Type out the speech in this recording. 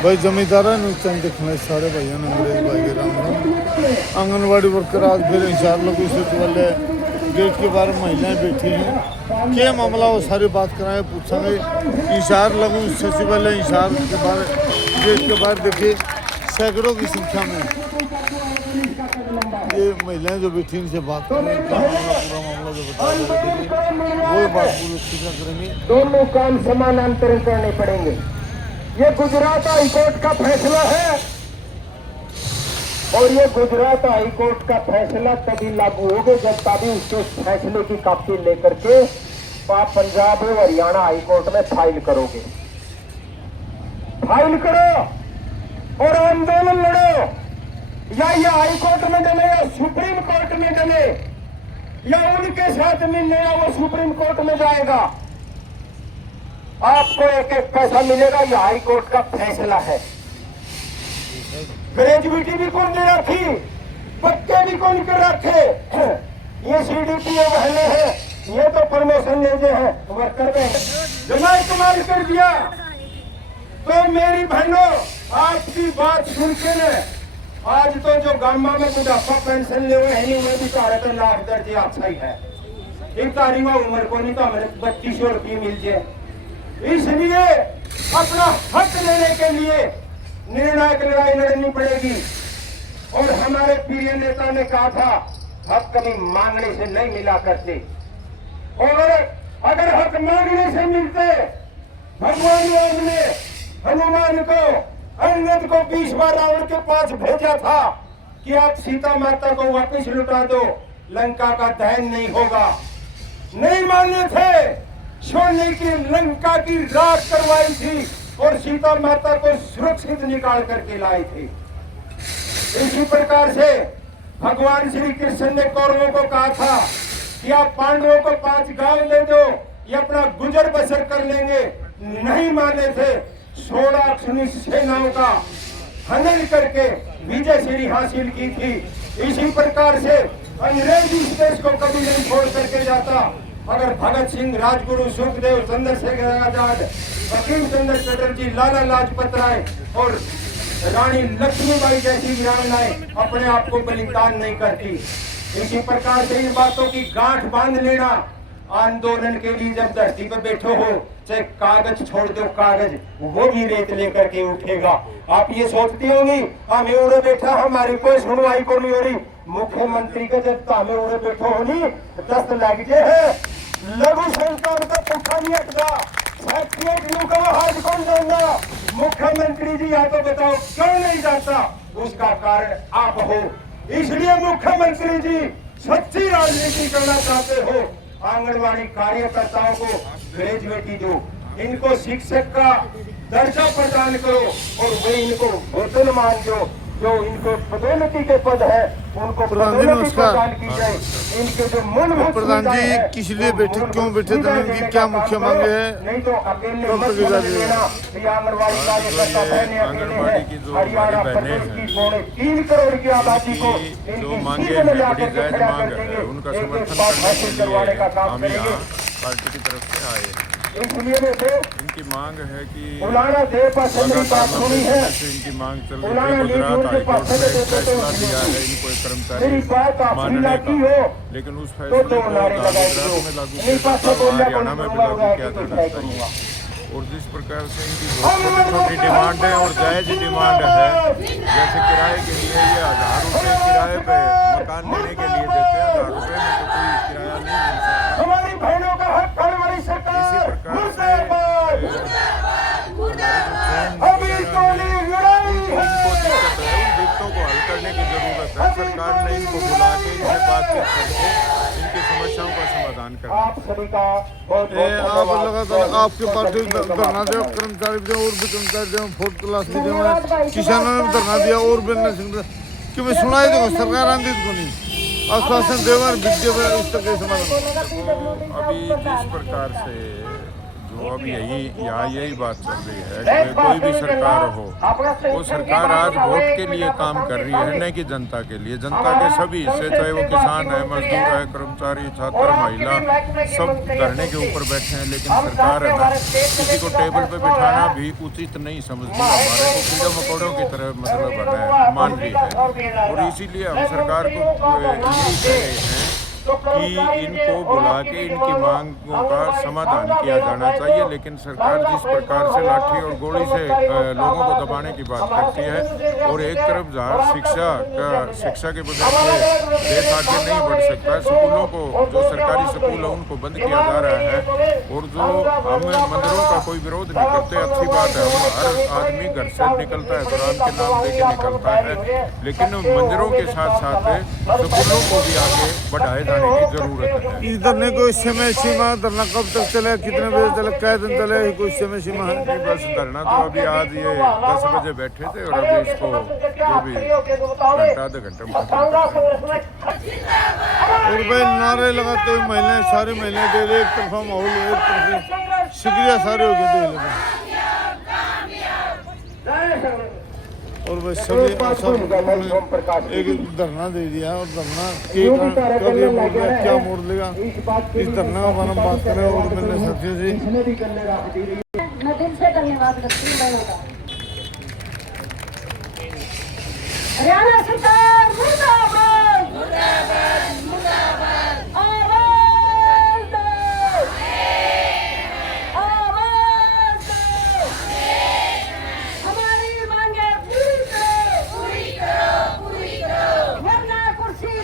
भाई जमींदारा नुकसान देखना सारे भाइयों ने अंग्रेज भाई के राम राम। आंगनबाड़ी वर्कर आज फिर इंशाअल्लाह कुछ वाले गेट के बारे में महिलाएं बैठी हैं, क्या मामला वो सारी बात कराएं पूछेंगे। इंशार लगू सचिवालय इंशार के बारे गेट के बाहर देखिए सैकड़ों की संख्या में ये महिलाएं जो बैठी इनसे बात करेंगे, पूरा मामला जो बता वो बात पूरी करेंगे। दोनों काम समानांतर करने पड़ेंगे। ये गुजरात हाई कोर्ट का फैसला है और ये गुजरात हाई कोर्ट का फैसला तभी लागू होगा जब तभी उसके फैसले की कॉपी लेकर के आप पंजाब और हरियाणा हाई कोर्ट में फाइल करोगे। फाइल करो और आंदोलन लड़ो, या ये हाई कोर्ट में डले या सुप्रीम कोर्ट में डले, या उनके साथ मिलने या वो सुप्रीम कोर्ट में जाएगा। आपको एक एक पैसा मिलेगा, यह हाई कोर्ट का फैसला है। ग्रेजुएटी भी कौन दे रखी, पक्के भी कौन कर रखे। ये सीडीपीओ बहने हैं, ये तो प्रमोशन लेते हैं वर्कर में। जब मैं इस्तेमाल कर दिया तो मेरी बहनों आपकी बात सुन के ने आज तो जो गामा में बुढ़ापा पेंशन ले हुए हैं उन्हें भी चाह तो लाख दर्जे अच्छा ही है। एक तारीख उम्र को नहीं तो हमें 3200 रुपये मिल जाए। इसलिए अपना हक लेने के लिए निर्णायक लड़ाई लड़नी पड़ेगी। और हमारे प्रिय नेता ने कहा था हक कभी मांगने से नहीं मिला करते, और अगर हक मांगने से मिलते भगवान राम ने हनुमान को अंगद को 20 बार रावण के पास भेजा था कि आप सीता माता को वापस लुटा दो, लंका का दहन नहीं होगा। नहीं माने थे, सोने की लंका की राख करवाई थी और सीता माता को सुरक्षित निकाल करके लाए थे। इसी प्रकार से भगवान श्री कृष्ण ने कौरवों को कहा था कि आप पांडवों को 5 गांव दे दो, ये अपना गुजर बसर कर लेंगे। नहीं माने थे, 16 अक्षुणी सेनाओं का हनन करके विजय श्री हासिल की थी। इसी प्रकार से अंग्रेज इस देश को कभी नहीं छोड़ करके जाता। अगर भगत सिंह, राजगुरु, सुखदेव, चंद्रशेखर आजाद, बंकिम चंद्र चटर्जी, लाला लाजपत राय और रानी लक्ष्मीबाई जैसी वीरांगनाएं अपने आप को बलिदान नहीं करती। इसी प्रकार से इन बातों की गांठ बांध लेना। आंदोलन के लिए जब धरती पर बैठो हो, चाहे कागज छोड़ दो, कागज वो भी रेत लेकर के उठेगा। आप ये सोचती होंगी हमें उड़े बैठा, हमारी कोई सुनवाई को नहीं हो रही। मुख्यमंत्री का जब तो हमें उड़े बैठो होनी 10 लग जाए लघु संस्थान का पुखा नहीं हटता, हाथ कौन जाऊंगा। मुख्यमंत्री जी या तो बताओ क्यों नहीं जाता, उसका कारण आप हो। इसलिए मुख्यमंत्री जी सच्ची राजनीति करना चाहते हो, आंगनवाड़ी कार्यकर्ताओं को ग्रेजुएटी दो, इनको शिक्षक का दर्जा प्रदान करो और वे इनको वेतन मान दो। जो इनको पदोन्नति के पद है उनको पदोन्नति प्रदान की जाए। इनके जो मूलभूत प्रधान जी किस लिए बैठे, क्यों बैठे थे, इनकी क्या मुख्य मांगे है? नहीं तो अकेले मत लेना। आंगनबाड़ी कार्यकर्ता बहने अकेले हैं, हरियाणा प्रदेश की 3 करोड़ की आबादी को इनकी सीट में जाकर के खड़ा कर देंगे। एक बात हासिल करवाने का काम करेंगे। पार्टी की तरफ से आए, इसलिए इनकी मांग है कि उलाना देव पास बात सुनी है, इनकी मांग चल रही है। गुजरात हाईकोर्ट ने फैसला दिया है इनको एक कर्मचारी मानने का, लेकिन उस फैसले को गुजरात में लागू किया हरियाणा में भी लागू किया था। और जिस प्रकार से इनकी छोटी डिमांड है और जायज डिमांड है, जैसे किराए के लिए ये 1000 रुपये किराए पे मकान लेने के लिए देते हैं, 1000 रुपये में तो कोई किराया नहीं मिल सकता। हमारी बहनों का हक हमारी सरकार इसी प्रकार से अभी तो लड़ाई है, इनको दिक्कत है, उन दिक्कतों को हल करने की जरूरत है। सरकार ने इनको बुला के इनसे बातचीत करके इनकी समस्याओं का समाधान करना। आप सभी का बहुत आप लगातार आपके पार्टी धरना दे, कर्मचारी भी और भी कर्मचारी दे, फोर्थ क्लास भी दे, किसानों ने भी धरना दिया और भी कि मैं सुनाई दो सरकार आंदी को नहीं आश्वासन देवर विद्या इस तक समाधान। अभी जिस प्रकार से जो तो अब यहाँ यही बात चल रही है कि कोई भी सरकार हो, वो सरकार आज वोट के लिए काम कर रही है, न कि जनता के लिए। जनता के सभी हिस्से, चाहे वो किसान है, मजदूर है, कर्मचारी, छात्र, महिला, सब धरने के ऊपर बैठे हैं। लेकिन सरकार है ना, किसी को टेबल पे बिठाना भी उचित नहीं समझती, हमारे को कीड़े मकोड़ों की तरह मतलब मान रही है। और इसीलिए हम सरकार को यही कह रहे हैं कि इनको बुला के इनकी मांगों का समाधान किया जाना चाहिए। लेकिन सरकार जिस प्रकार से लाठी और गोली से लोगों को दबाने की बात करती है, और एक तरफ जहाँ शिक्षा के बजाय देश आगे नहीं बढ़ सकता, स्कूलों को, जो सरकारी स्कूल है उनको बंद किया जा रहा है, और जो हम मंदिरों का कोई विरोध नहीं करते, अच्छी बात है, हर आदमी घर से निकलता है कुरान के नाम लेके निकलता है, लेकिन मंदिरों के साथ साथ स्कूलों को भी आगे बढ़ाए जाने की जरूरत है। इस धरने को समय सीमा, धरना कब तक चले, कितने बजे चले, कै दिन चले, कोई समय सीमा है? नहीं, बस धरना तो अभी आज ये 10 बजे बैठे थे, और अभी इसको जो भी घंटा आधा घंटा में खत्म कर देंगे। और भाई नारे लगाते हुए महिलाएं, सारी महिलाएं दे रही, एक तरफा माहौल, एक तरफ शिक्रिया सारे हो गए दे। और वह सभी एक धरना दे दिया, और धरना कब ये मोड़ लेगा, क्या मोड़ लेगा, इस धरना का बारे में बात करें। और मैंने साथियों से मैं दिल से धन्यवाद करती हूँ। हरियाणा सरकार